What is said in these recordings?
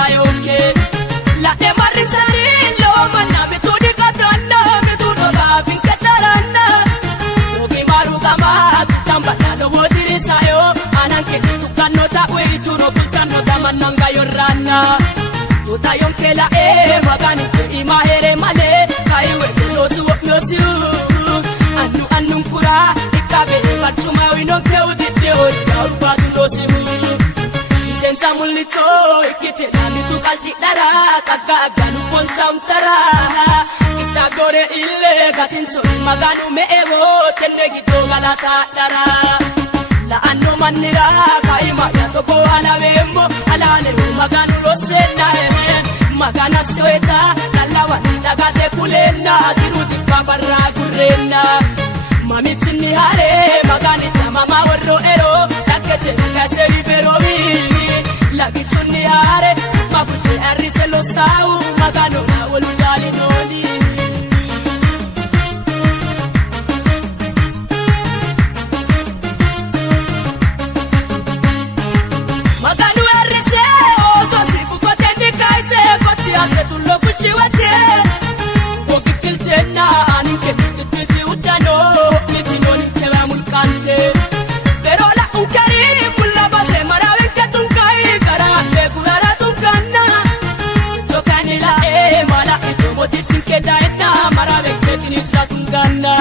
sayoke la de marisarilo manna betudi katana metudo gafin katarana obi maru kama tambana do bodiri sayo ananke tukano ta weituro kutano tamananga yorana tutayonke la magani imahere male kaiwe losu opnosu anu kura ikabe batuma winonke udide ori urubadu losu senza mulito ikite nami tu kalti dara kagaga nu ponsa untara kita gore ille gatin so maganu me ewo tenne gito galata dara la anno manira kaima ya to go ala wembo ala ne maganu lo senda magana soeta lalawa ndagate kulena dirudi babarra gurena mami tinni hare magani mama warro ero takete kaseri feromi lagi tunni hare suma kushe arise lo sau magano na wolujali noni magano arise oso sibu kote nikaite koti ase tullo kuchiwate kokikiltena aninke tutiti udano mitino nikela mulkante pero la unkari mulla base marawe katunkai karate kurara tunkana chokani la mala itomo titinke daena marawe ketini tungana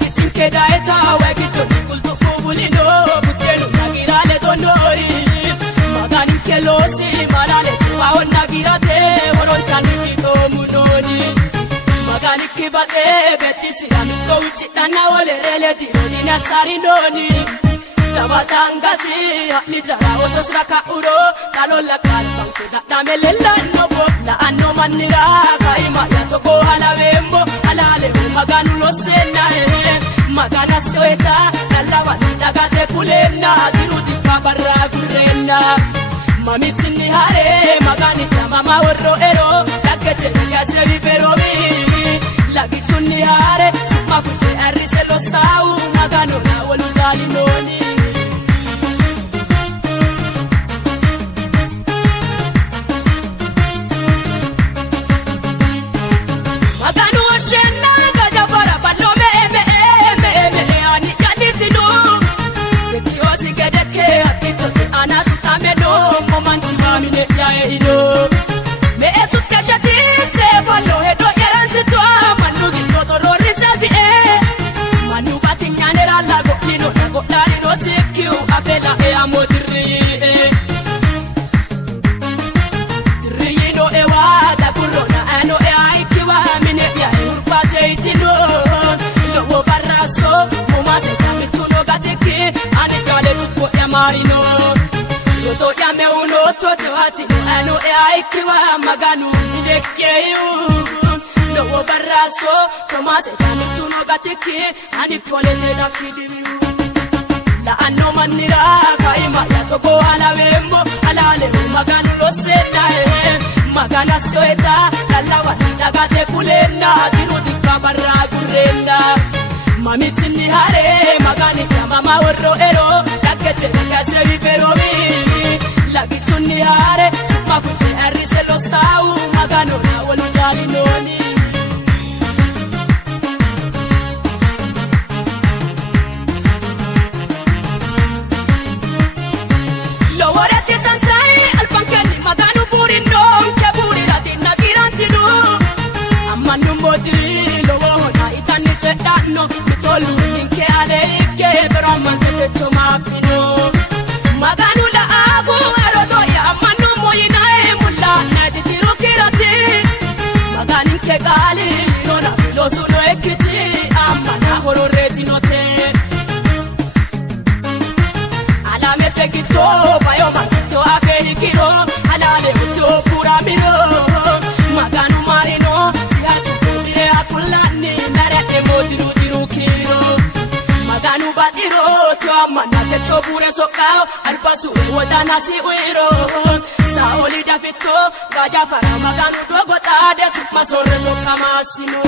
titinke daeta wegito kulto kubulino buteno nagirale donori magani kelosi marale tuwa nagirate worontani munoni magani kibate betisi amito uchitana olerele dironi sarinoni tabatangasi litara ososra kauro kalola kalbang damelela nobo la anno manira kaima yatoko ala wembo alale maganu lo sena magana soeta lalawa ndagate kulena dirudi kabarra gurena mami tinni hare magani mama warro ero takete kaseri feromi lagi tunni hare suma kushe arise lo sau magano na wolujali noni magano shena gaja bara ballo me ani kanitino sekio sigedeke akito anasu tameno momanti mamine yae ido me esu kashati se ballo edo yaranzito manugi totoro risavi manu batinyanera la goklino na goklari no sekio afela amodiri rino wada kurona ano aikiwa mine ya urpate itino lo baraso mumase kamituno gateki anikale tuko ya marino yoto ya me uno toto ati ano aikiwa maganu idekeyu lo baraso mumase kamituno gateki anikole te dakidiru la anno manira kaima ya togo ala wembo alale maganu lo senda magana soeta lalawa ndagate kulena dirudi kabarra gurenda mami tinni hare magani mama warro ero takete kaseri feromi lagi tunni hare suma kushe arise lo sau magano na wolujali noni loworati santai alpankani maganu burino keburi radina girantinu amanu modri lowo na itani chedano mitolu ninke aleike beramante tomapino maganu la agu erodo ya amanu moyina mulla na ditiru kirati magani ke gali rona filosu no ekiti amana hororeti note alamete kito bayo matito afe hikiro alale uto pura miro maganu marino sihatu kumire akulani narete modiru diru kiro maganu badiro chomana te chobure sokao alpasu wodana si wiro saoli dafito gaja fara maganu dogota de sukma sorre sokamasinu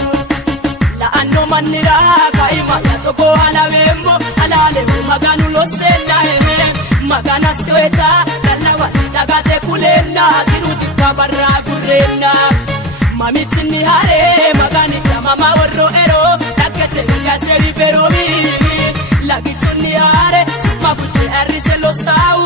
la anno manira kaima ya togo ala wembo alale maganu lo senda magana siweta dalawa dagate kulena kiruti kabarra kurena mamitini hare magani mama warro ero dagate ya seri feromi lagituni hare suma kushi arise lo sau